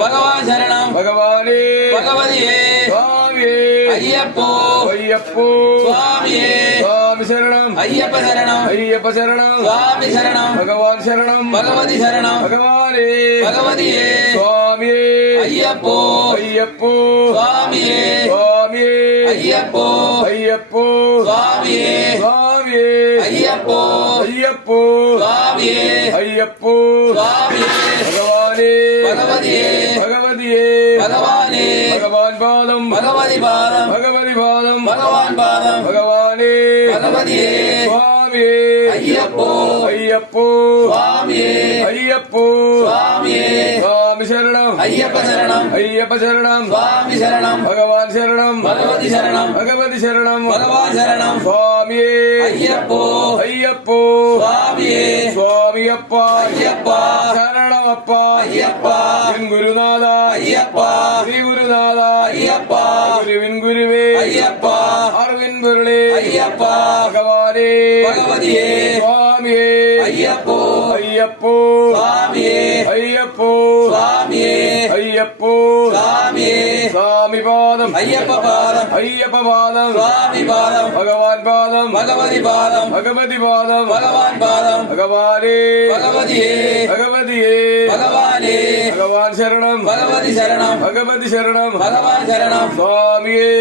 பகவான் சரணம் பகவானே பகவதியே சுவாமியே ஐயப்போ ஐயப்போ சுவாமியே சுவாமி சரணம் ஐயப்ப சரணம் ஐயப்ப சரணம் சுவாமி சரணம் பகவான் சரணம் பகவதி சரணம் பகவானே பகவதியே சுவாமியே ஐயப்போ ஐயப்போ சுவாமியே சுவாமியே ஐயப்போ ஐயப்போ சுவாமியே சுவாமியே ஐயப்போ ஐயப்போ சுவாமியே ஐயப்போ சுவாமியே பகவானே பகவதியே பகவதியே பகவானே பகவான் பாதம் பகவதி பாதம் பகவதி பாதம் பகவான் பாதம் பகவானே பகவதியே சுவாமியே ஐயப்போ ஐயப்போ சுவாமியே ஐயப்போ சுவாமியே சுவாமி சரணம் ஐயப்ப சரணம் ஐயப்ப சரணம் சுவாமி சரணம் பகவான் சரணம் பகவதி சரணம் பகவதி சரணம் பகவான் சரணம் சுவாமியே ஐயப்போ ஐயப்போ சுவாமியே சுவாமியப்பா ஐயப்பா சரணமப்பா ஐயப்பா என் குருநாதா ஐயப்பா ஸ்ரீ குருநாதா ஐயப்பா குருவின் குருவே ஐயப்பா அருவின் பொருளே ஐயப்பா பகவானே பகவதியே சுவாமியே ஐயப்போ ஐயப்போ சுவாமியே ஐயப்போ சுவாமியே ஐயப்போ சுவாமியே சுவாமி பாதம் ஐயப்ப பாதம் ஐயப்ப பாதம் சுவாமி பாதம் பகவான் பாதம் பகவதி பாதம் பகவதி பாதம் பகவான் பாதம் பகவானே பகவதியே பகவதியே பகவானே பகவான் சரணம் பகவதி சரணம் பகவதி சரணம் பகவான் சரணம் சுவாமியே